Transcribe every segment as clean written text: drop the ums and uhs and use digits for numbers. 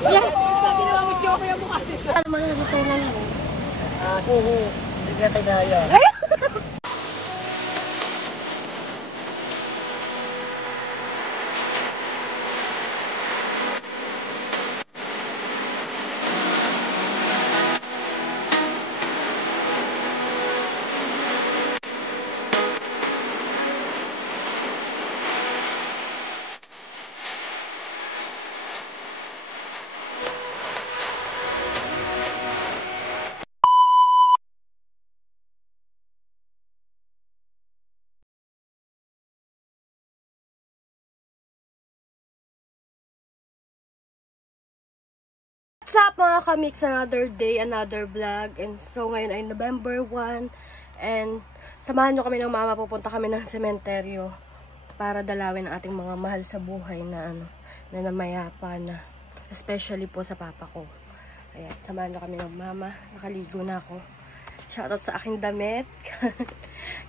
Yeah. Sabi naman mo siya ko yung mukha. Ano man natutunan mo? Hindi ka kaya. What's up mga kamix? Another day, another vlog. And so ngayon ay November 1. And samahan nyo kami ng mama. Pupunta kami ng sementeryo para dalawin ang ating mga mahal sa buhay na namayapa na. Especially po sa papa ko. Ayan, samahan nyo kami ng mama. Nakaligo na ako. Shoutout sa aking damit.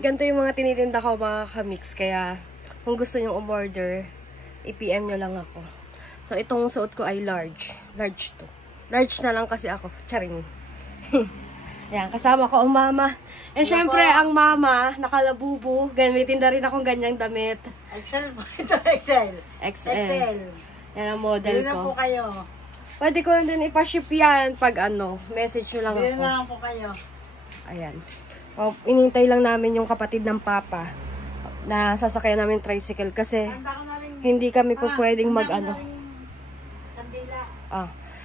Ganito yung mga tinitinda ko mga kamix. Kaya kung gusto nyo umorder, i-PM nyo lang ako. So itong suot ko ay large. Large to. Large na lang kasi ako. Charing. Ayan, kasama ko ang mama. And syempre, ang mama, nakalabubo. Gamitin na rin akong ganyang damit. XL po ito, XL. XL. Yan ang model Hindi na po ko. kayo. Pwede ko din ipaship yan pag message nyo lang Hindi ako. na lang po kayo. Ayan. Inintay lang namin yung kapatid ng papa na sasakyan namin tricycle kasi hindi kami po pwedeng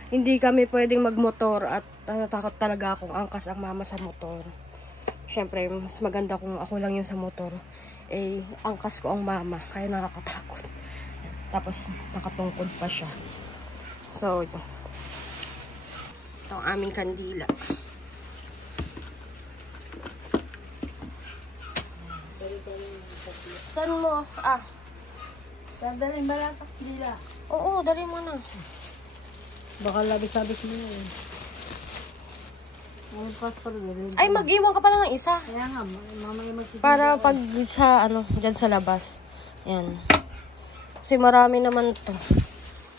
hindi kami pwedeng magmotor at natatakot talaga akong angkas ang mama sa motor. Siyempre, mas maganda kung ako lang yung sa motor. Eh, angkas ko ang mama, kaya nakakatakot. Tapos, nakatungkod pa siya. So, ito. Ito ang aming kandila. Saan mo? Dadalhin ba lang sa kandila? Oo, dali mo na. Baka labis-labis mo yun. Ay, mag-iwan ka pala ng isa. Kaya nga, mamaya magkikita. Para pag sa, dyan sa labas. Yan. Kasi marami naman to.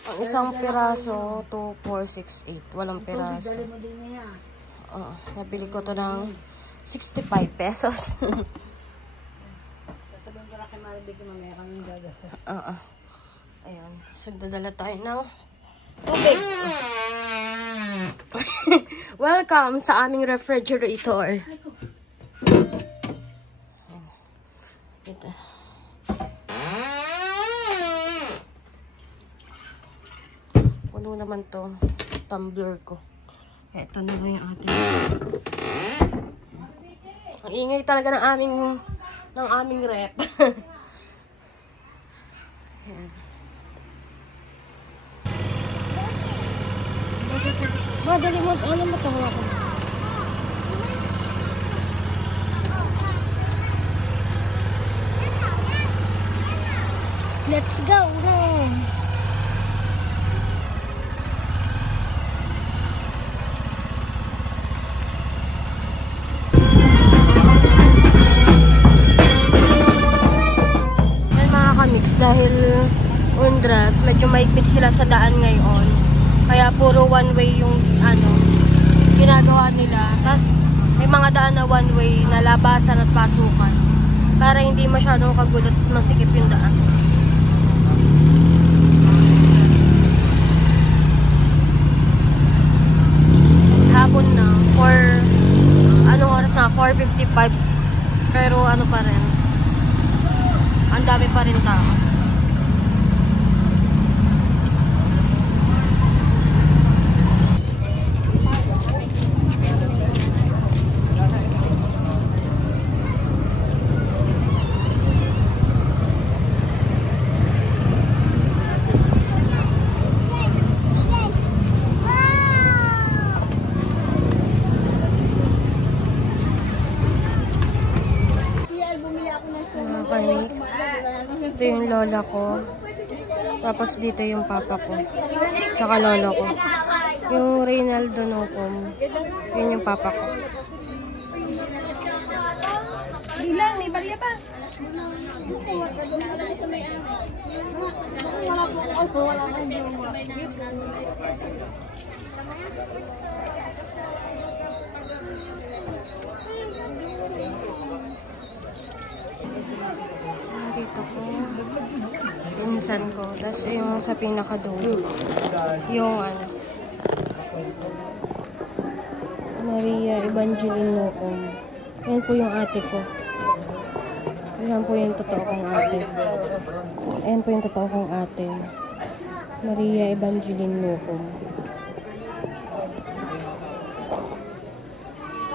Ang isang piraso, 2, 4, 6, 8. Walang piraso. Dali mo din niya. Oo, nabili ko to ng 65 pesos. Sasabihin ko na kay Maribig, mamaya kami gagasal. Oo. Ayan. So, dadala tayo ng tubig. Welcome sa aming refrigerator. Ito. Puno naman to tumbler ko. Ito na lang yung ating. Ang ingay talaga ng aming rep. Ayan. Madali mo, ano mo ito ako? Let's go na! Yan mga kamix, dahil Undras, medyo maipit sila sa daan ngayon. Kaya puro one way yung ginagawa nila. Tapos may mga daan na one way na labasan at pasukan. Para hindi masyadong kagulat, masikip yung daan. Hapon na. Anong oras na? 4:55. Pero pa rin. Ang dami pa rin tao. Ito yung lola ko. Tapos dito yung papa ko. Tsaka lolo ko. Yung Reynaldo Nocom. Yun yung papa ko. Bilang, may barya pa. Dito ko. Pinsan ko. Tapos yung sa pinakadulo. Yung ano. Maria Evangeline Locom. Yan po yung ate ko. Yan po yung totoo kong ate. Yan po yung totoo kong ate. Maria Evangeline Locom.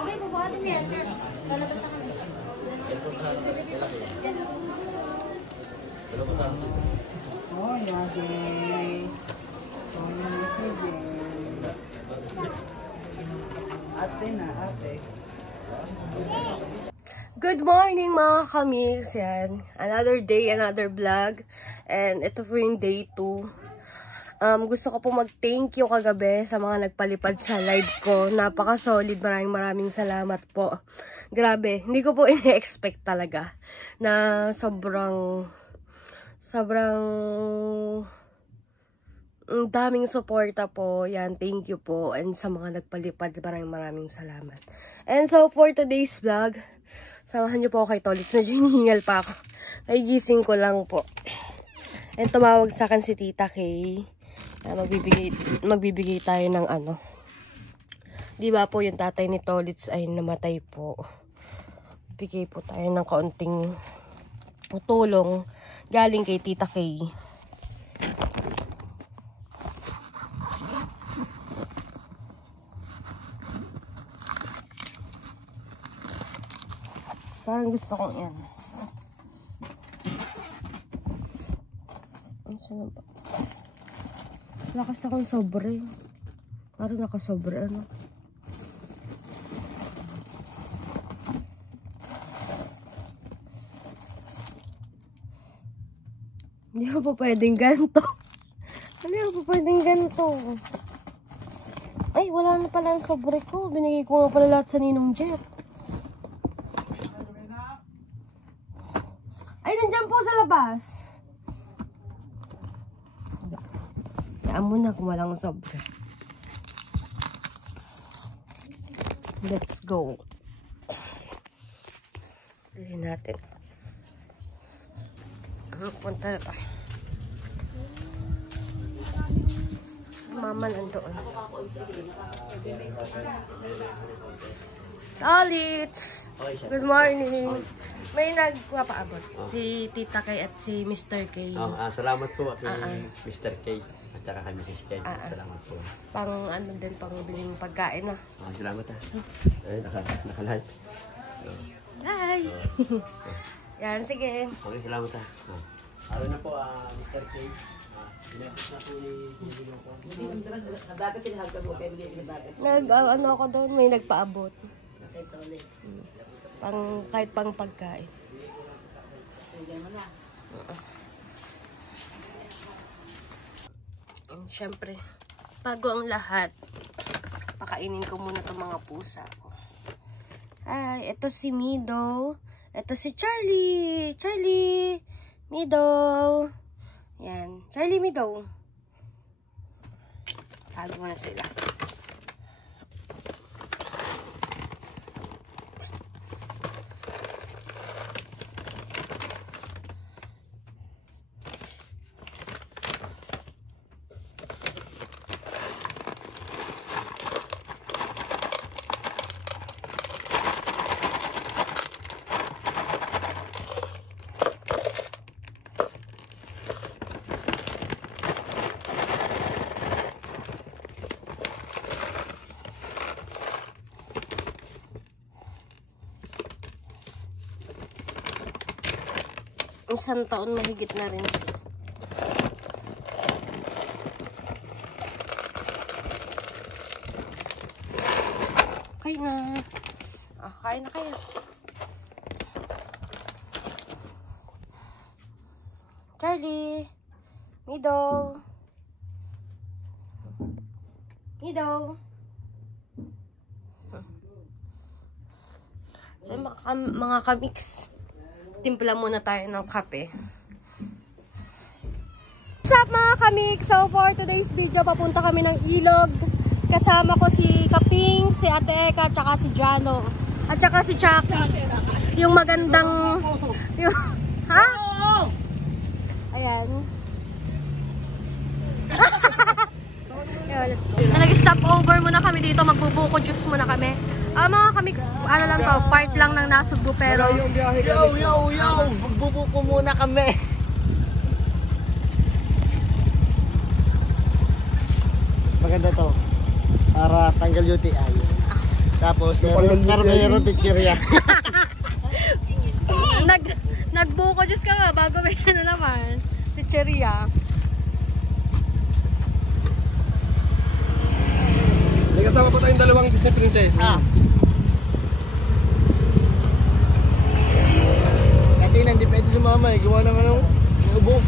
Okay, bubuhatin mo yan. Lalabas na kami. Oh, yeah, guys. Oh, yeah, sige. Ate na, ate. Good morning mga kamix. Yan. Another day, another vlog. And ito po yung day 2. Gusto ko po mag-thank you kagabi sa mga nagpalipad sa live ko. Napaka-solid. Maraming salamat po. Grabe. Hindi ko po ini-expect talaga na sobrang daming suporta po. Yan. Thank you po. And sa mga nagpalipad, maraming salamat. And so, for today's vlog, samahan niyo po ako kay Tolits. Medyo hinihingal pa ako. Ay, gising ko lang po. And tumawag sa akin si Tita Kay. Magbibigay tayo ng ano. Di ba po yung tatay ni Tolits ay namatay po. Bigay po tayo ng kaunting tulong galing kay Tita Kay. Parang gusto kong yan. Ang sarap ba? Lakas akong sobre. Parang nakasobre, ano? Hindi ako pa pwedeng ganito. Hindi ako pa pwedeng ganito. Ay, wala na pala ang sobre ko. Binigay ko nga pala lahat sa Ninong Jeff. Ay, nandiyan po sa labas. Yaan mo na kung walang sobre. Let's go. Bilhin natin. Punta na tayo. Mama nandoon. Tolits! Good morning! May nagpapaabot. Si Tita Kay at si Mr. Kay. Salamat po kay Mr. K at saka kay Mrs. K. Salamat po. Pang ano din, pang biling pagkain na. Salamat Ay, nakalive. Hi! Yan, sige. Okay, salamat Araw na po, Mr. K. Pinapos na po ni Ano ako doon, may nagpaabot. Kahit pang pagkain. Siyempre, bago ang lahat, pakainin ko muna itong mga pusa ko. Hi, ito si Mido. Ito si Charlie. Charlie! Mido! Yan. Charlie, Mido. Tago na sila. Isang taon mahigit na rin siya. Kain na. Kain na kayo. Charlie. Mido. Mido. So, mga kamix. Timpla muna tayo ng kape. What's up mga kamik? So for today's video, papunta kami ng ilog. Kasama ko si Kaping, si Ate Eka, tsaka si Jano. At tsaka si Chucky. Yung magandang... Yung, ha? Ayan. Let's go. Nag-stop over muna kami dito. Magbubuko juice muna kami. Mga kamik, ano lang to, part lang ng Nasugbu pero... Yo! Magbubuko muna kami. Maganda to. Para tanggal UTI. Tapos meron teacherya. Nagbuko juice ka nga bago may ano naman. Teacherya. May kasama po tayong dalawang Disney princess. Kasi hindi pwede sumama eh. Gawa ng ano, ubo.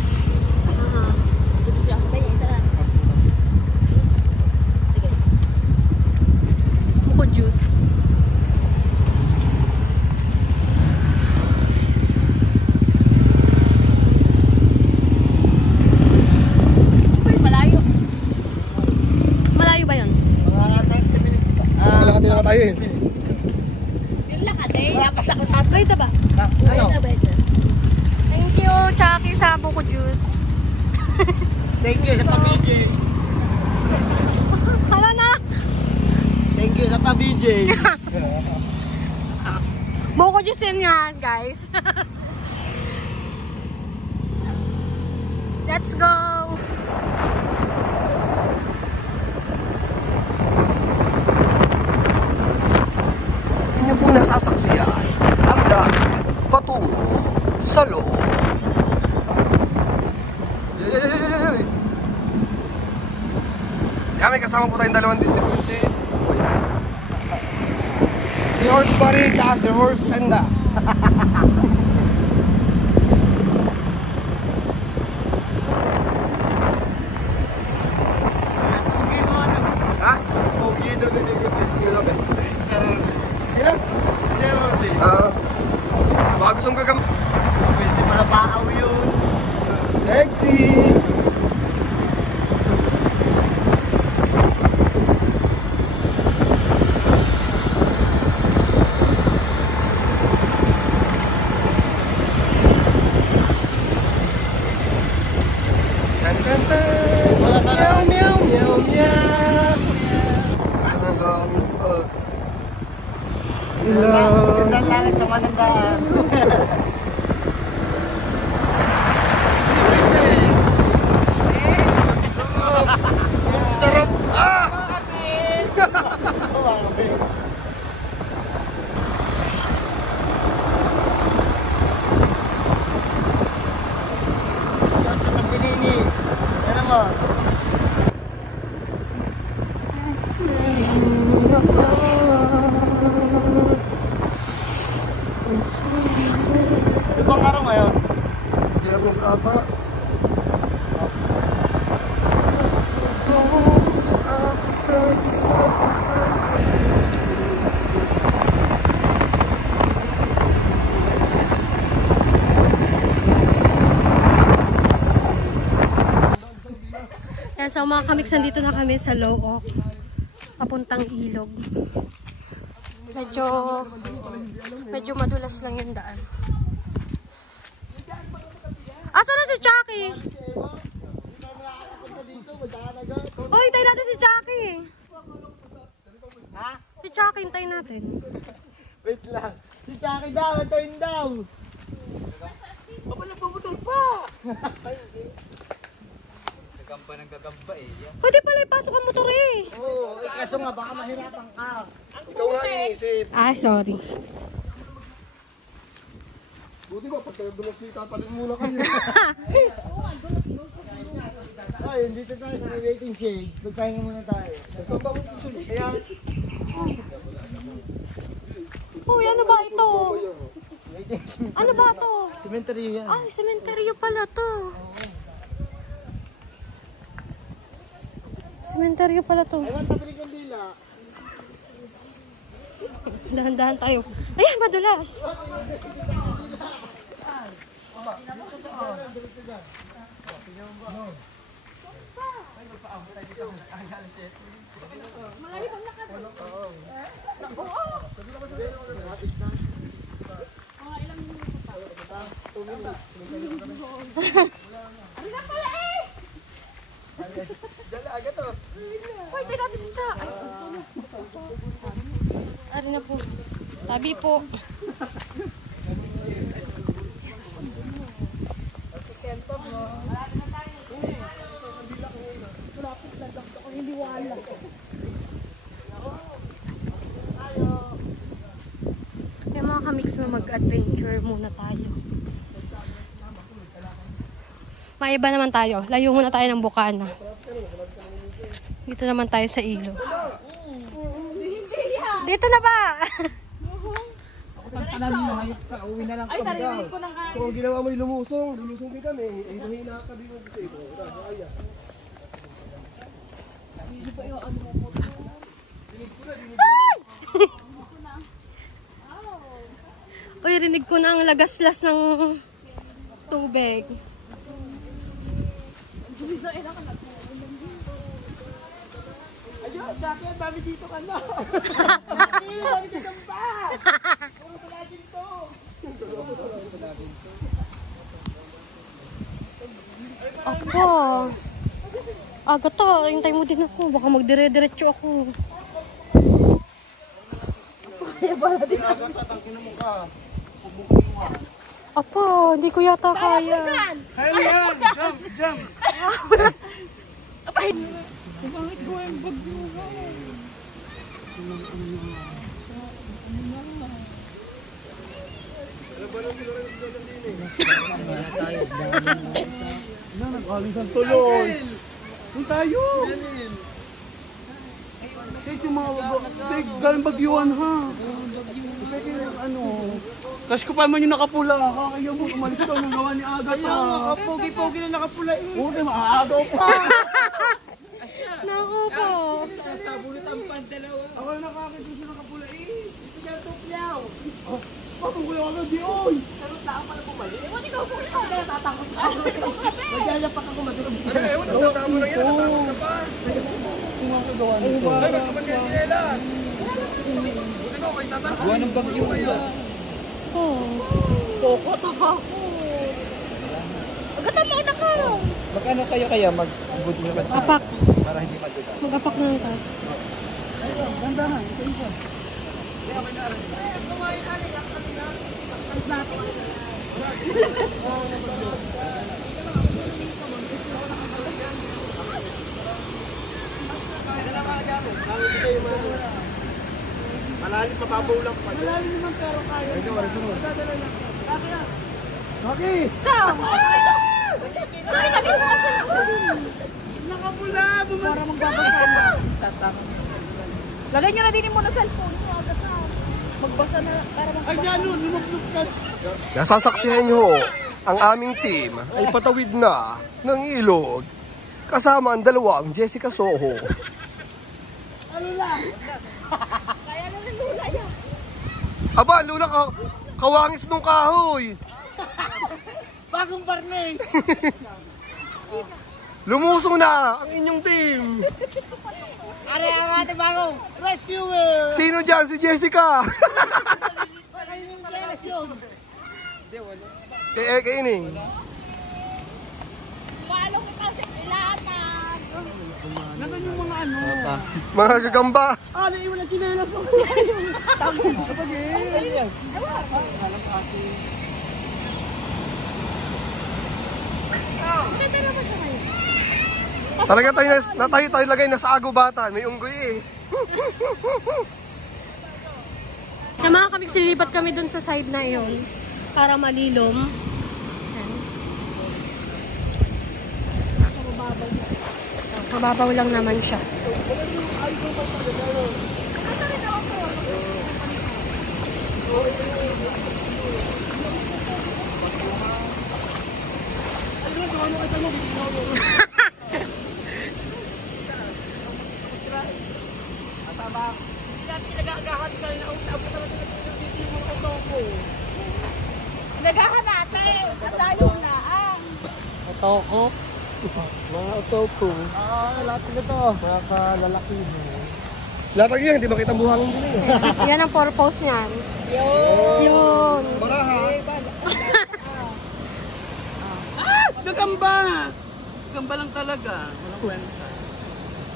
Buko juice. Malayo. Malayo ba yun? Mga 30 minutes pa. Malakad din na tayo eh. Yung lakad eh. Napasakot natin. Bayta ba? Ano? Thank you, Chucky, sa buko juice. Thank you sa pa-BJ. Hala na! Thank you sa pa-BJ. Buko juice yun yan, guys. Let's go! Inyo pong nasasaksiyan ang dagat patungo sa loob. Yay! Yan, may kasama po tayong dalawang Disney princess. Si Horse Barika, si Horse Senda. Ha? Sino? Baka gusto mong gagam... Pwede pala paaw yun. Sexy! Tan tan tan! Meow meow meow meow! Ganda ang langit sa manandaan. Disney princess! Sarap! Ah! Ano mo? Ibang araw ngayon? Biyernes ata. Yan, so mga kamiks, nandito na kami sa Looc. Papuntang ilog. Medyo madulas lang yung daan. Asa na si Chucky? Oh, hintayin natin si Chucky. Ha? Si Chucky, hintayin natin. Wait lang. Si Chucky daw, antayin daw. Aba, nagpuputol pa. Gagamba ng gagamba eh. Pwede pala ipasok ang motor eh. Oo, kaso nga baka mahirapan ka. Ikaw nga inisip. Ah, sorry. Buti ba, pag dulas niyo, tatalin muna kayo. Ay, dito tayo sa may waiting shade. Pagpahinga muna tayo. Saan ba kung susunod? Kaya, Uy, ano ba ito? waiting shade. Ano ba ito? Cemetery yan. Ay, sementeryo pala to. Sementeryo pala to. Ewan, tabili kong dila. Dahan-dahan tayo. Ayan, madulas. Pwede natin si Cha. Ari na po. Tabi po. Kaya mga kamix na mag-adventure muna tayo. Maiba naman tayo. Layo muna tayo ng Bukana. Dito naman tayo sa ilo. Dito na ba? Ay, sarili ko ng Kung ang ginawa mo yung lumusong din kami. Eh, mahina ka din yung sa'yo. Kaya. Uy, rinig ko na ang lagaslas ng tubig. Ayun, dati ang dami dito ka na. Dami ka lang ba? Puro pala dito. Ako. Aga to, hintay mo din ako. Baka magdire-diretso ako. Apo, hindi ko yata kaya. Kaya yan! Jump! Jump! Tuloy! Doon tayo! Kahit yung mga galing bagyuan ha! Kahit yung ano... Kasi ko pa man yung nakapula ha! Kaya mo umalis ka ng gawa ni Agat ha! Kaya pogi-pogi na nakapula eh! Oo, maaagaw pa! Naku po. Sabunit ang pandalawa! Ako na nakakita siya nakapula eh! Ito dyan tuklaw! Bakit ko yung agad di oy! Sarot lang pala bumalik? Ewan ikaw po ikaw! Kaya tatakot ka! Magyayapak ako madurog! Ewan, nagtatama lang yan! Nagtatama ka pa! Kung ako gawa nito. Ay, magkaman kayo si Elas! Buti ko, may tatanong. Gawa ng bagyo kayo. Poko, takakot. Agad mo na ka. Magkano kayo kaya mag-good naman? Apak. Para hindi maduga. Mag-apak na lang tayo. Gandahan, isa-isa. Malalim, mababaw lang pa. Malalim naman pero kaya. Ito, wala sunod. Maki! Nakapula! Para magbabasa na. Lagay nyo na din muna cellphone mo. Agad na. Magbasa na para magbasa. Ay, yan nun, lumugtog ka. Nasasaksihan nyo, ang aming team ay patawid na ng ilog. Kasama ang dalawang Jessica Soho. Ano lang? Kaya na ng lula yan. Aba, Lula, kawangis nung kahoy. Bagong barnes. Lumusong na ang inyong team. Are ang ating bagong rescuer. Sino dyan? Si Jessica. Ay, yung jealous yun. Kay Ining. Paano ko kasi ilatan? Nagan yung mga ano. Mga gagamba. Ah, naiwan ang chinelas mo. Tamo. Kapag eh. Talaga tayo lagay na sa agubatan. May unggoy eh. Na mga kamix, lilipat kami dun sa side na iyon para malilom. Mababaw lang naman siya. Naghahanap. ate. Natayo na. Otoko. Mga otoko. Lahat na to. Mga kalalaki. Lahat ng yan, hindi makita ang buhangin din eh. Yan ang purpose niyan. Yun. Baraha. Gagamba! Gagamba lang talaga. Walang kwenta.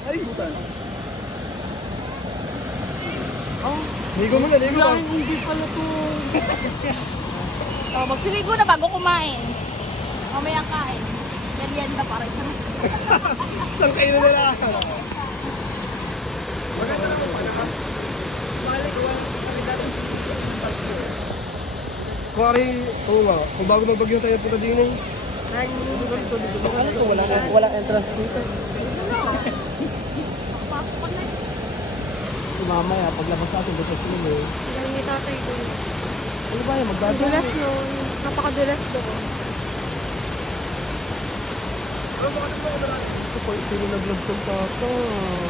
Ay, butan. Ligo mo na, ligo mo. Hindi pala to. Magsiligo na bago kumain. Mamaya kain. Yan na para ito. Saan kayo na nila? Maganda naman pala ka. Kuwari, oo nga, kung bago magbagyo tayo punta din eh. Ano to? Walang entrance dito. Mamaya, paglabas natin dito sa silo. Yan yung tatay ko. Ano ba yan? Magdadaan? Dulas yun. Napakadulas doon. Ito po, ito yung nag-vlog ng tata.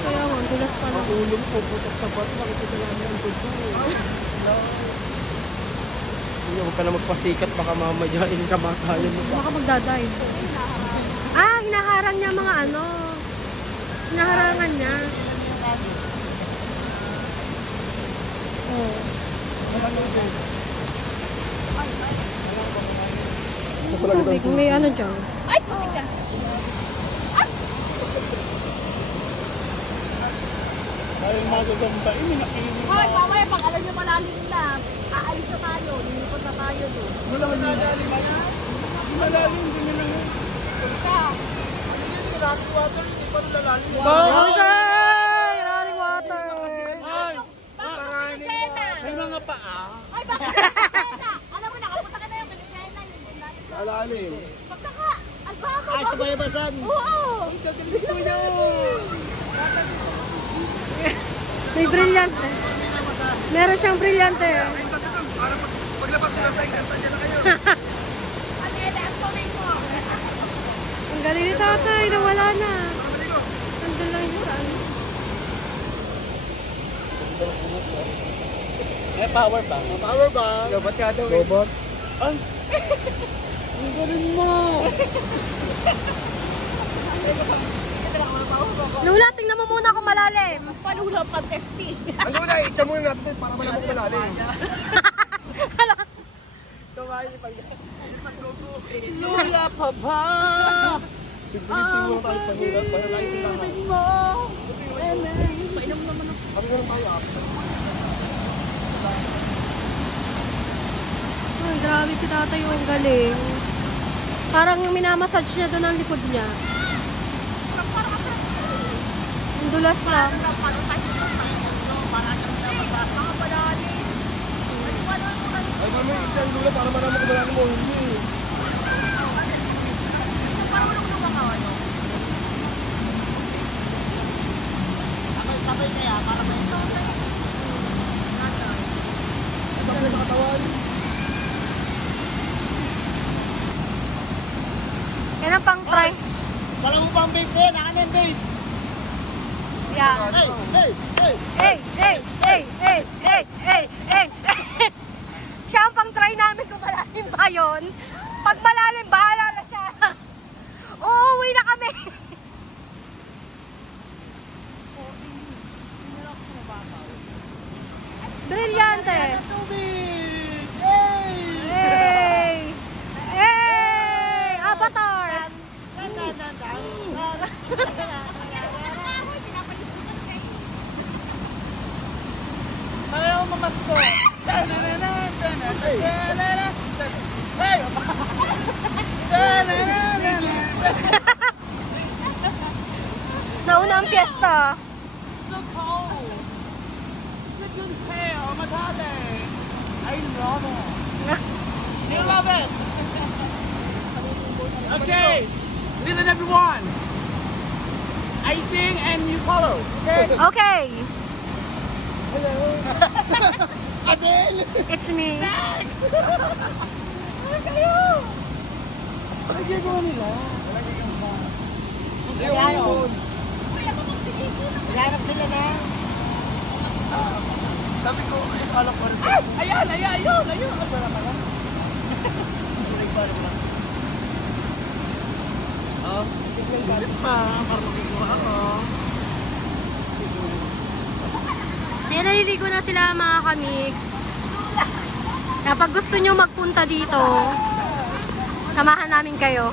Kaya nga, dulas pa na. Ang ulong po, putak sa bato. Makikita namin ang tuto. Hindi, huwag ka na magpasikat. Baka mamayain ka makayan mo. Baka magdaday. Ah, hinaharang niya mga ano. Hinaharangan niya. Oh. May ano dyan. Ay, putik ka. Ay, magagamba. Ini nakinig. Hoy, mamaya pag alam niyo malalim na, aalis na tayo. Lilipot na tayo doon. Wala ka nalalim ba yan? Malalim din nila yun. Ka. Running water, hindi pa nalalalim. Bonsai! Running water! Ay! Bilisena. May mga paa. Ay, bakit Bilisena? Alam mo, nakapunta ka na yung Bilisena. Yung doon natin. Alalim. Pagkaka, ang baba. Ay, sumayabasan. Oo. Gagaling ko yun. May brilyante. Meron siyang brilyante. Para paglabas nila sa ikanta niya na kayo. Ang elas ko rin mo. Ang galing ni tatay, nawala na. Nandun lang yung saan. Eh, power bank. Power bank. Robot ka daw. Robot. Ay! Ang galing mo! Lula, tingnan mo muna kung malalim. Panulang pag-testing. Ang gawin na, itcha muna natin para malamang malalim. Lula pa ba? Pipilitin mo tayo panulat para lahat yung lahat. Painom naman ako. Ang ganun tayo Ay, grabe si tatay, ang galing. Parang minamassage niya doon ang likod niya. Ang dulas lang. Ay, mami, itcha yung lula para malamang kung malalim mo. Hindi. Sabay kaya, para may Isang na nakatawan. Yan ang pang try. Wala mo pang babe din. Nakanin babe. Yeah. Hey! Hey! Hey! Hey, hey, hey, hey, hey, hey, hey. Siya ang pang try namin kung malalim ba yun. Pag malalim, bahala na siya. Uuwi na kami. Brilyante. Tubig! Hey! Hey! Hey! Avatar! Ayaw mamasko! Hey! Nauna ang piyesta. So cold! It's a good hair, matale! I love it! Do you love it? Okay! Listen everyone! I sing and you follow, okay? Okay. Adele! It's me. Ano ginagawa nila? Ayun. Hanap sila na. Sabi ko, alak ko rin. Ay! Ayan! Ayun! Ayun! Ayun! Oh, ulit pa. Marunong kukuha ako. Ayan, naliligo na sila mga kamix. Kapag gusto nyo magpunta dito, samahan namin kayo.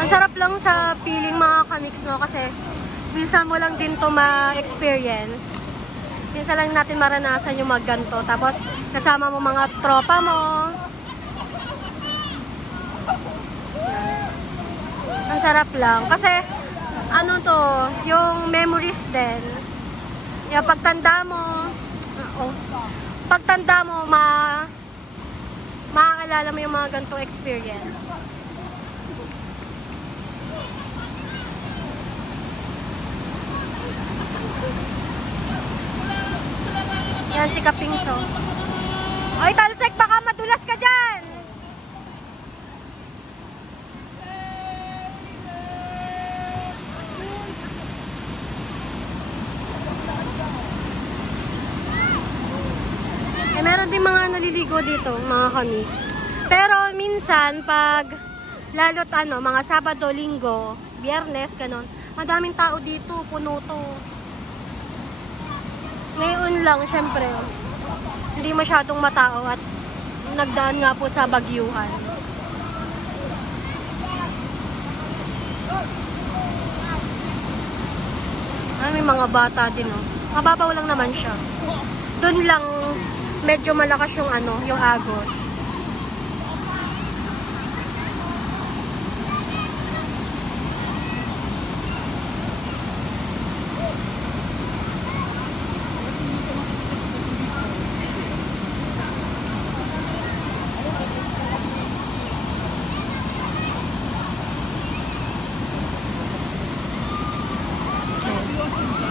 Ang sarap lang sa feeling mga kamix, no? Kasi minsan mo lang din to ma-experience. Minsan lang natin maranasan yung magganto. Tapos kasama mo mga tropa mo. Ang sarap lang. Kasi ano to, yung memories din. Yung pagtanda mo, maaalala mo yung mga gantong experience. Yan si Kapingso. Oy, Talsek, baka madulas ka dyan! Eh, meron din mga naliligo dito, mga kamix. Pero minsan, pag lalo't mga Sabado, Linggo, Biyernes, ganon, madaming tao dito, puno to. Ngayon lang, syempre, hindi masyadong matao at nagdaan nga po sa bagyuhan. May mga bata din, oh. Mababaw lang naman siya. Doon lang, medyo malakas yung yung agos.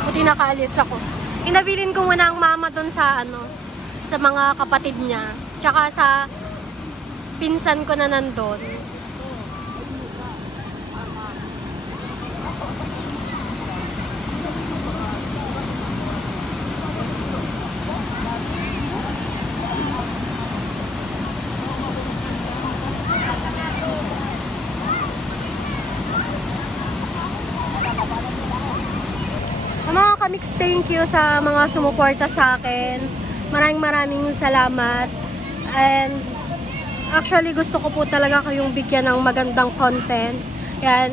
Buti nakaalis ako. Inabilin ko muna ang mama doon sa sa mga kapatid niya. Tsaka sa pinsan ko na nandun. Mga kamix, thank you sa mga sumuporta sa akin. Maraming salamat. And actually gusto ko po talaga kayong bigyan ng magandang content. Yan,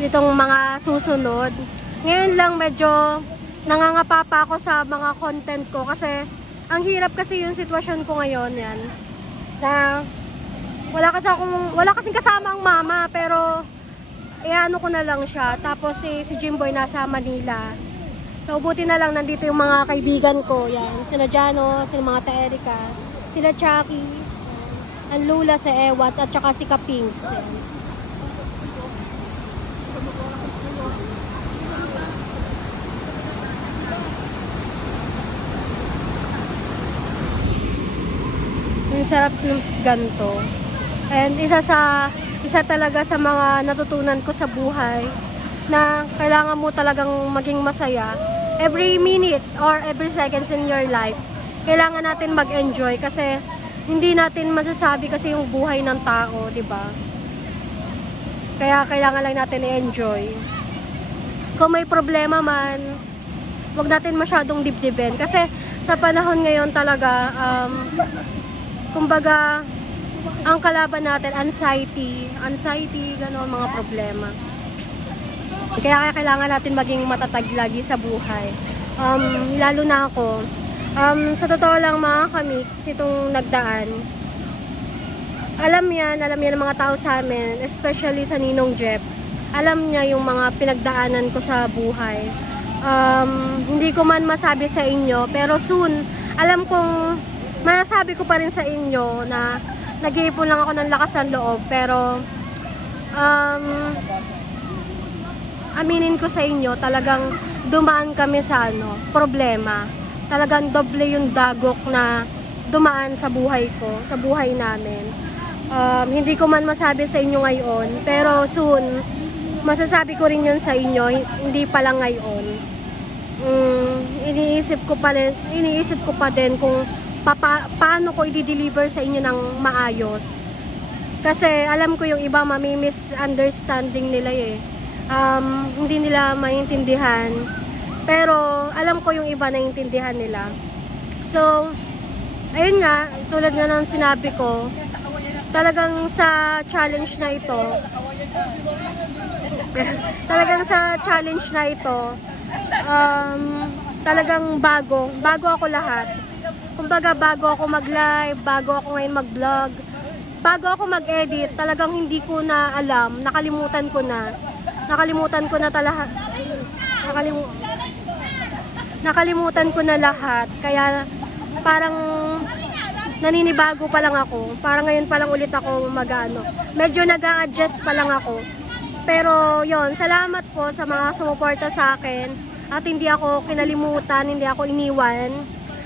nitong mga susunod. Ngayon lang medyo nangangapa pa ako sa mga content ko kasi ang hirap kasi yung sitwasyon ko ngayon yan. Na wala kasing kasama ang mama pero ano ko na lang siya. Tapos si Jimboy nasa Manila. So, buti na lang nandito yung mga kaibigan ko. Yan, sila Jano, sila mga Erika, sila Chucky, ang Lula sa Ewat, at saka si Kapings. Ang sarap ng ganito. And isa talaga sa mga natutunan ko sa buhay na kailangan mo talagang maging masaya. Every minute or every seconds in your life, kailangan natin mag-enjoy kasi hindi natin masasabi kasi yung buhay ng tao, di ba? Kaya kailangan lang natin i-enjoy. Kung may problema man, huwag natin masyadong dibdibin kasi sa panahon ngayon talaga, kumbaga, ang kalaban natin, anxiety, gano'n mga problema. Kaya kailangan natin maging matatag lagi sa buhay. Lalo na ako. Sa totoo lang mga kamix, itong nagdaan. Alam yan ng mga tao sa amin, especially sa Ninong Jeff. Alam niya yung mga pinagdaanan ko sa buhay. Hindi ko man masabi sa inyo, pero soon, alam kong masasabi ko pa rin sa inyo na nag-iipon lang ako ng lakas ng loob. Pero, aminin ko sa inyo, talagang dumaan kami sa problema. Talagang doble yung dagok na dumaan sa buhay ko, sa buhay namin. Hindi ko man masabi sa inyo ngayon, pero soon, masasabi ko rin yun sa inyo, hindi pa lang ngayon. Iniisip ko pa din kung paano ko i-deliver sa inyo ng maayos. Kasi alam ko yung iba mami-misunderstanding nila eh. Hindi nila maintindihan. Pero alam ko yung iba naiintindihan nila. So, ayun nga, tulad nga ng sinabi ko, talagang sa challenge na ito, talagang bago ako lahat. Kumbaga, bago ako mag-live, bago ako ngayon mag-vlog, bago ako mag-edit, talagang hindi ko na alam, nakalimutan ko na lahat, kaya parang naninibago pa lang ako, parang ngayon pa lang ulit ako medyo nag-a-adjust pa lang ako, pero yon, salamat po sa mga sumuporta sa akin, at hindi ako kinalimutan, hindi ako iniwan.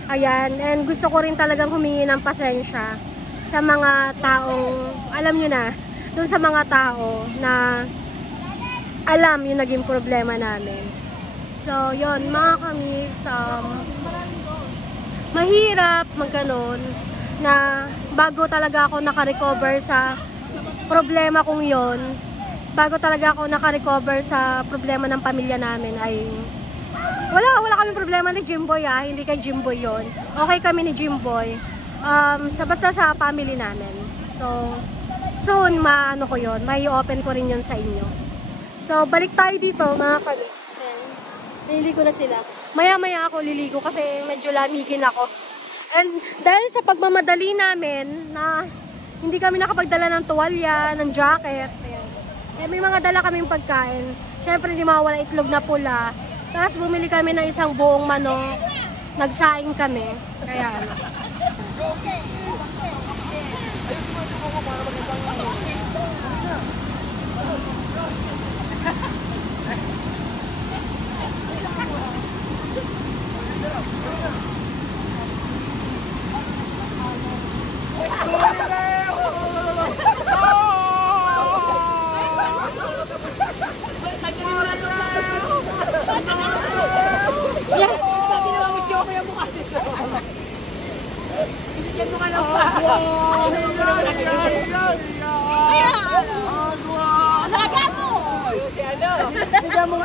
Ayan, and gusto ko rin talagang humingi ng pasensya sa mga taong, alam nyo na, dun sa mga tao na alam yung naging problema namin. So, yon mga kami, mahirap magganon na bago talaga ako nakarecover sa problema kong yon, bago talaga ako nakarecover sa problema ng pamilya namin ay wala kaming problema ni Jimboy hindi kay Jimboy yon. Okay kami ni Jimboy. Basta sa family namin. So, soon ko yon, may open ko rin yon sa inyo. So, balik tayo dito mga kaliks. Liligo na sila. Maya-maya ako liligo kasi medyo lamigin ako. And dahil sa pagmamadali namin na hindi kami nakapagdala ng tuwalya, ng jacket, may mga dala kaming pagkain. Syempre hindi mawala itlog na pula. Tapos bumili kami ng isang buong manok. Nagsaing kami. Kaya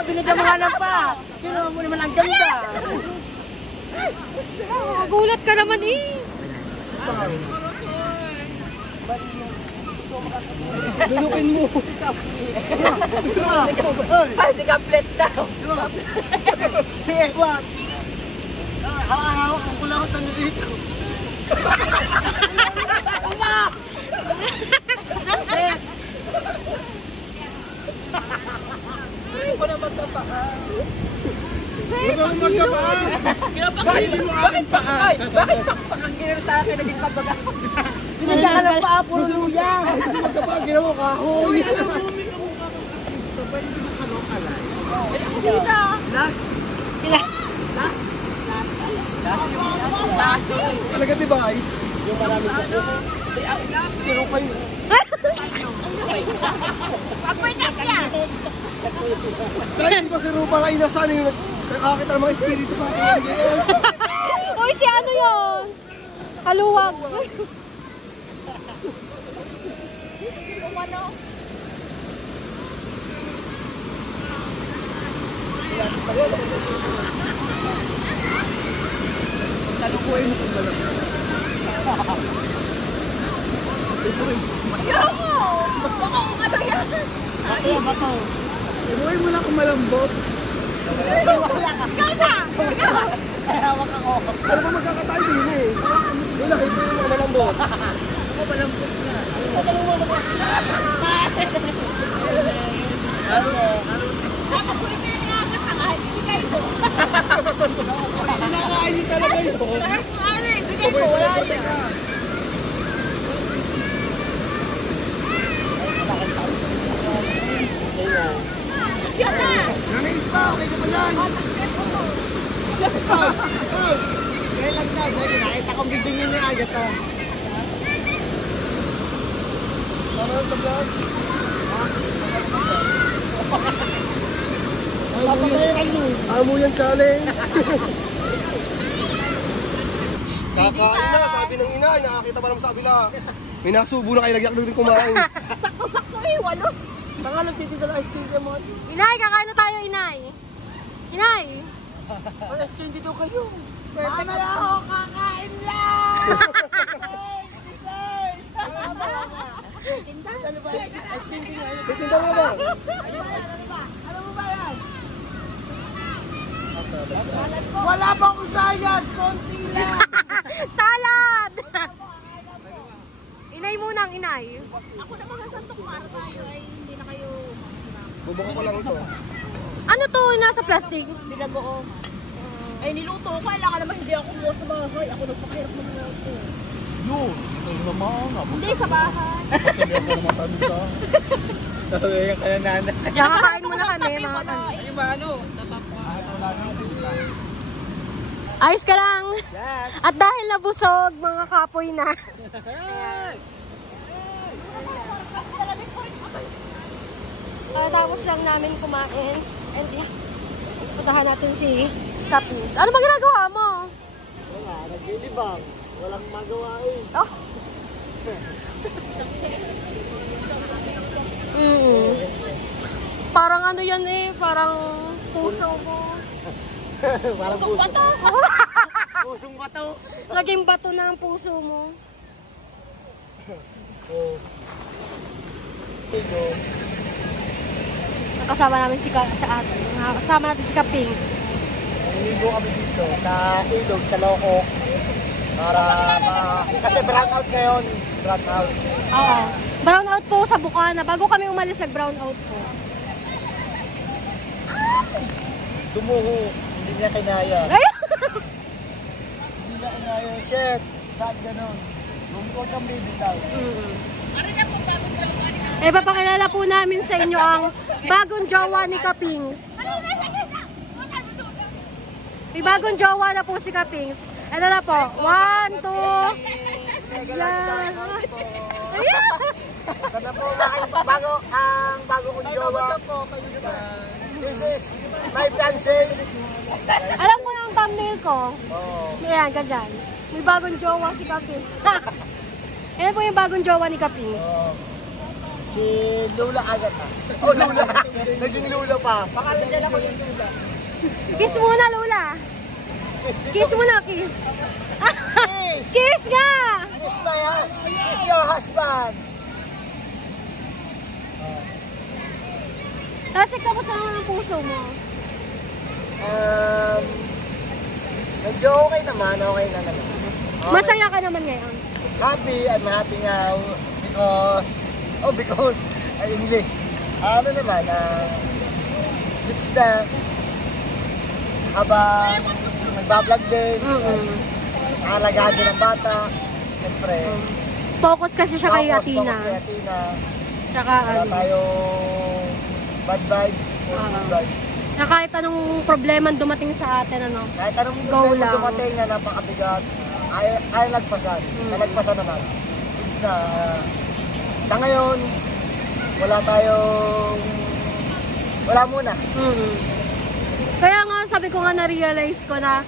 binigyan mo nga lang pa. Kinuha mo naman ang ganda. gulat ka naman Lulukin mo. Ay, si Kaplet daw. Si Edward. Hawak ang kulang ko dito. Ako na magkapaan. Huwag magkapaan. Bakit pakpak ang ginero sa akin? Naging kabaga. Binigyan ka ng paa, puro luya. Kasi magkapag ginawa kahoy. Talaga diba guys? Yung maraming sa pero kayo. Dahil di ba si Rupa nga inasan yung nakakita ng mga espiritu sa akin. Uy, si ano yun? Haluwag. Talukuhin mo kung malam. Bato. Ibuhin mo lang kung malambot. Hawak ako. Ano ba magkakatay din eh? Yung nakita yung mga malambot. Ako malambot na. Kinakain talaga yun. Yan na! Kailan na? Sabi, nakita kong video niyo ni Agatha. Tama sa vlog. Amo yan challenge. Kakain na, sabi ng ina, nakakita pa naman sa kabila. May nasubo na kayo, nagyak din kumain. Sakto-sakto eh, walo. Baka nagtitinda ng ice cream ka mo. Inay, kakain na tayo, Inay. Inay. Ay, ice cream dito kayo. Perfect na ako, kakain lang! Ano ba? Ice cream din ngayon. Titinda mo ba? Ano mo ba yan? Wala pang usayas, konti lang. Salad! Inay muna ang inay. Ako na magasantok para tayo ay hindi na kayo Bubuka ko lang ito. Ano to, nasa plastic? binagoong. Ay niluto ko, kailangan naman hindi ako buo sa bahay. Ako nagpakirap ng mga ito. Yun, ito naman. Hindi sa bahay. Hindi ako matanda. Sabi yung kaya nanay. Nakakain muna kami, mga kami. Ano ba ano? Ayos ka lang. At dahil nabusog, mga kapoy na. Tapos lang namin kumain. And puntahan natin si Kapins. Ano ba ginagawa mo? Wala, naglilibang. Walang magawa eh. Oh. Parang ano yan eh, parang puso mo. Parang Pusong bato. pusong bato. Naging bato na ang puso mo. Oh. Nakasama namin si kasama natin si Kaping. Naliligo kami dito sa ilog, sa Lokok. Para kasi brownout ngayon. Brownout. Oo. Brown out po sa Bukana. Bago kami umalis, nag-brown out po. Dumuho. Hindi niya kinaya. Ay! Hindi niya kinaya. Shit. Bakit ganun? Huwag kang bibitaw. Papakilala po namin sa inyo ang bagong jowa ni Kapings. May bagong jowa na po si Kapings. Ito na po. 1, 2. Yan. Ayan. Ito na po ang bago kong jowa. This is my fiancé. Alam mo na ang thumbnail ko. Oh. Ayan, ganyan. May bagong jowa si Kapings. Ayan po yung bagong jowa ni Kapings. Oh. Si Lula Agatha. Oh, Lula. Naging Lula pa. Pangalan niya lang ko yung Lula. Kiss muna, Lola. Kiss muna, kiss. Kiss! Kiss nga! Kiss your husband. Kasi kamusta naman ang puso mo? Medyo okay naman. Okay na naman. Okay. Masaya ka naman ngayon. Happy. I'm happy now because English. Ano naman, it's the habang nagbablog din, nakalagaan din ng bata, siyempre. Focus kasi siya kay Athena. Focus kay Athena. Tsaka Wala tayong bad vibes, good vibes. na kahit anong problema dumating sa atin, ano, Kahit anong Go problema lang. dumating na napakabigat, ay nagpasan. Nalagpasan naman. It's na, sa ngayon, wala muna. Kaya nga, sabi ko nga, na-realize ko na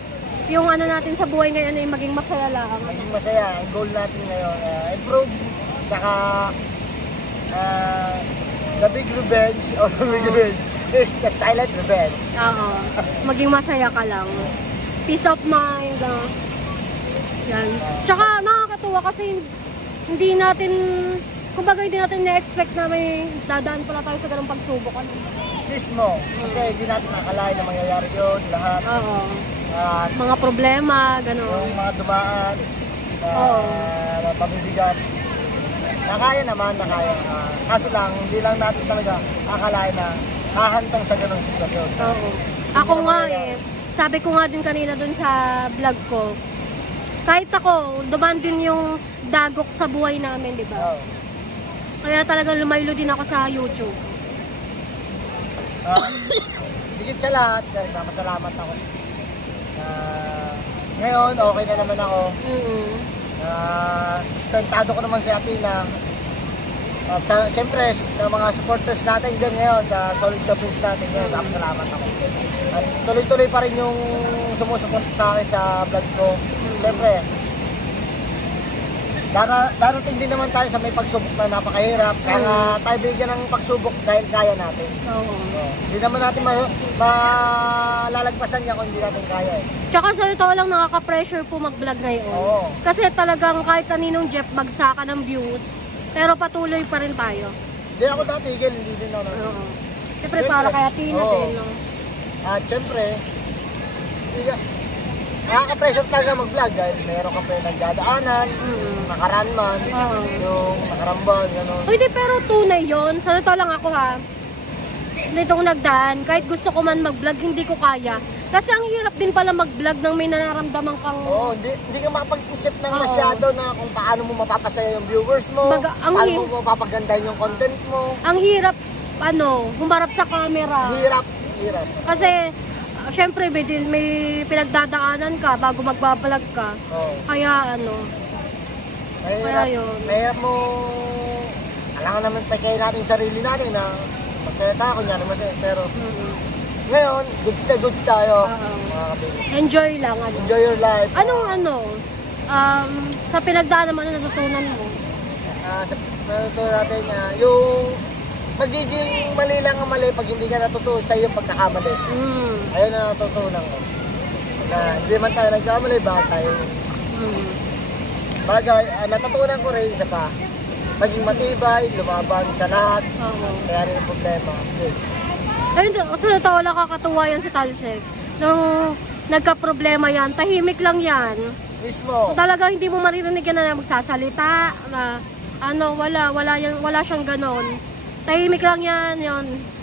yung ano natin sa buhay ngayon ay maging masaya lang. Maging masaya. Ang goal natin ngayon, improve. Saka, the big revenge, or the big revenge, is the silent revenge. Oo. Maging masaya ka lang. Peace of mind. Yan. Tsaka nakakatuwa kasi hindi natin, kumbaga hindi natin na-expect na may dadaan pala tayo sa ganung pagsubok. Mismo. Kasi hindi natin nakalain na mangyayari yun, lahat. Oo. At Mga problema, gano'n. yung mga dumaan, Oo. na pabibigat. Nakaya naman, nakaya. Kaso lang, hindi lang natin talaga akalain na hahantang sa ganung sitwasyon. Oo. Ako nga sabi ko nga din kanina dun sa vlog ko, kahit ako, dumaan din yung dagok sa buhay namin, di ba? Oo. Kaya talaga lumaylo din ako sa YouTube. Higit sa lahat, masalamat ako. Ngayon, okay na naman ako. Sustentado ko naman si Athena. At siyempre, sa mga supporters natin dyan ngayon, sa Solid Kapings natin ngayon, salamat ako. At tuloy-tuloy pa rin yung sumusuport sa akin sa vlog ko. Siyempre, darating din naman tayo sa may pagsubok na napakahirap. Kaya tayo bigyan ng pagsubok dahil kaya natin. Hindi naman natin malalagpasan niya kung hindi natin kaya eh. Tsaka sa ito lang nakaka-pressure po mag-vlog ngayon. Kasi talagang kahit kaninong Jeff magsaka ng views, pero patuloy pa rin tayo. Hindi ako tatigil, hindi din ako. Siyempre para kay Athena din. No? At siyempre, nakaka-pressure talaga mag-vlog dahil meron ka pa yung nagdadaanan, nakaraan man, yung nakarambang, gano'n. Hindi, pero tunay yun. Sa ito lang ako ha. Nitong nagdaan, kahit gusto ko man mag-vlog, hindi ko kaya. Kasi ang hirap din pala mag-vlog nang may nararamdaman kang... hindi ka makapag-isip ng masyado na kung paano mo mapapasaya yung viewers mo, paano mo mapapagandahin yung content mo. Ang hirap, humarap sa camera. Hirap. Kasi, syempre, may pinagdadaanan ka bago magbabalag ka. Kaya, yun. Mahirap mo... Kailangan naman pagkain natin yung sarili natin na masaya tayo, kunyari masaya. Pero, ngayon, goods tayo. Mga kabing. Enjoy lang. Enjoy your life. Sa pinagdaanan mo, natutunan mo? Natutunan natin yung magiging mali lang ang mali pag hindi ka natutunan sa iyong pagkakamali. Ayun na natutunan ko. Na hindi man tayo nagkamali, bakit tayo? Bagay, natutunan ko rin isa pa. Maging matibay, lumaban sa lahat. Kaya rin ang problema. Ayun, sa totoo lang kakatuwa yan si Talsec. Nung nagka-problema yan, tahimik lang yan. Mismo. Talaga hindi mo maririnig yan na magsasalita, na wala siyang ganon. Tahimik lang yan,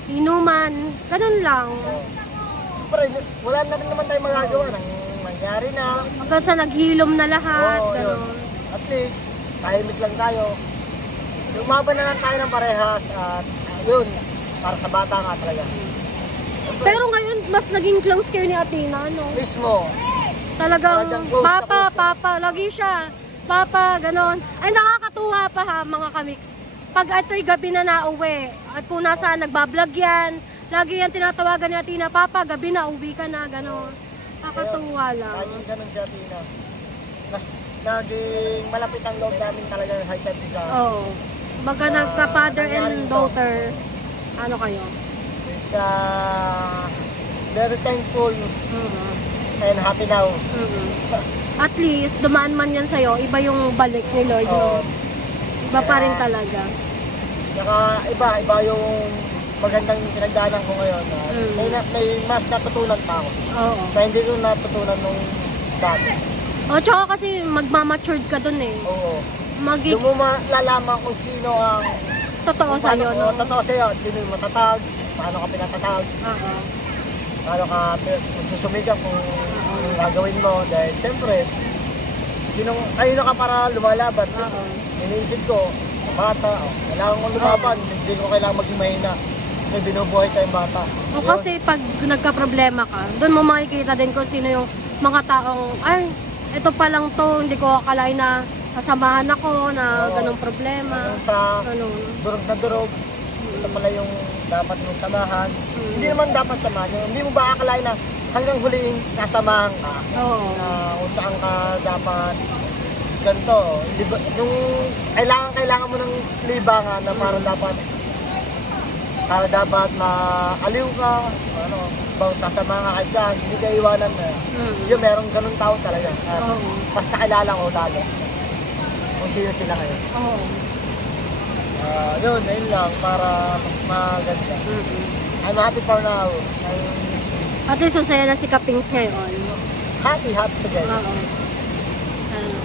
inuman, ganon lang. Pero wala na rin naman tayo magagawa nang nangyari na. Hanggang sa naghilom na lahat, ganon. At least, tahimik lang tayo. Lumaban na lang tayo ng parehas at yun, para sa bata nga talaga. Pero ngayon, mas naging close kayo ni Athena, Mismo. Talagang, papa, lagi siya. Papa, ganon. Ay, nakakatuwa pa ha, mga kamiks. Pag ito'y gabi na nauwi, at kung nasaan nagbablog yan, lagi yan tinatawagan ni Athena, Papa, gabi na, uwi ka na, ganon. Nakakatuwa lang. Laging ganon si Athena. Mas naging malapit ang loob namin talaga sa isa't isa. Baga nagka-father and daughter. Ano kayo? It's very thankful and happy now. At least, dumaan man yan sa'yo, iba yung balik ni Lord. Iba pa rin talaga. Saka iba yung magandang pinagdaanan ko ngayon. May mas natutunan pa ako. So hindi ko natutunan nung dati. Tsaka kasi magmamatured ka dun eh. Doon mo malalaman kung sino ang totoo sa'yo, no? Totoo sa'yo. Sino yung matatag, paano ka pinatatag, paano ka magsusumigap kung gagawin mo. Dahil siyempre, kanino ka para lumalaban? Iniisip ko, bata, kailangan ko lumaban, hindi ko kailangan maging mahina. May binubuhay tayong bata. Kasi pag nagka-problema ka, doon mo makikita din kung sino yung mga taong, ay, ito pa lang to, hindi ko akalain na kasamahan ako na ganong problema. Sa durog na durog, ito pala yung dapat mong samahan. Hindi naman dapat samahan. Hindi mo ba akalain na hanggang huliin sasamahan ka? Kung saan ka dapat ganito. Yung kailangan mo ng libangan na para dapat maaliw ka, bang sasamahan ka kahit saan, hindi ka iwanan na. Yung merong ganun tao talaga. Basta kilala ko lalo kung sino sila kayo. Yun lang, para mas maganda. I'm happy for now. At least masaya na si Kapings ngayon. Happy together.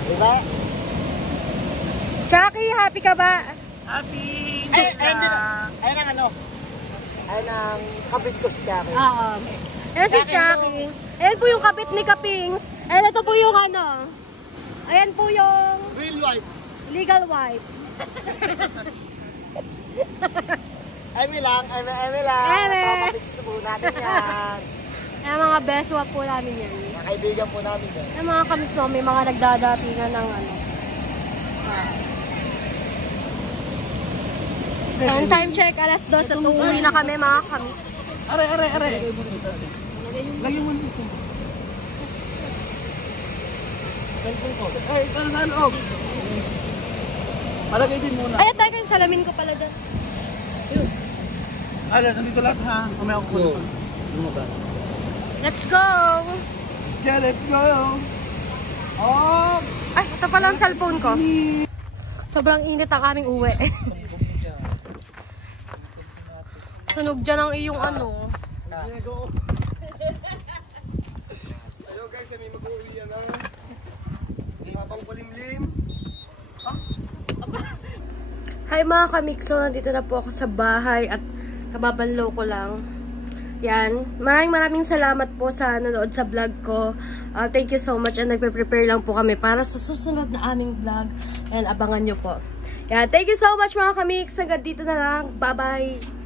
Diba? Chucky, happy ka ba? Happy! Ayun ang kabit ko si Chucky. Ayan si Chucky. Ayan po yung kabit ni Kapings. Ayan, ito po yung ayan po yung Real wife. legal wife. Amy lang. Amy. Kapabits na po natin yan. Ayan, mga best wife po namin yan. kaibigan po namin yan. Yung mga kamix, so, may mga nagdadatingan ng ano. And time check, alas 2 at uuwi na kami mga kamix. Are. Lagyan mo nito. Cellphone ko. Ay, saan off? Palagay din muna. Ay, tayo yung salamin ko pala dyan. Nandito lahat ha. Mamaya ako ko. Let's go! Yeah, let's go! Oh! Ay, ito pala ang cellphone ko. Sobrang init ang aming uwi. Sunog dyan ang iyong ano. Hello guys, may mag-uwi yan ha. Habang kulimlim. Hi mga kamikso, nandito na po ako sa bahay at kababanlaw ko lang. Yan. Maraming salamat po sa nanood sa vlog ko. Thank you so much and nagpe-prepare lang po kami para sa susunod na aming vlog. And abangan nyo po. Yan. Thank you so much mga kamix. Hanggang dito na lang. Bye-bye!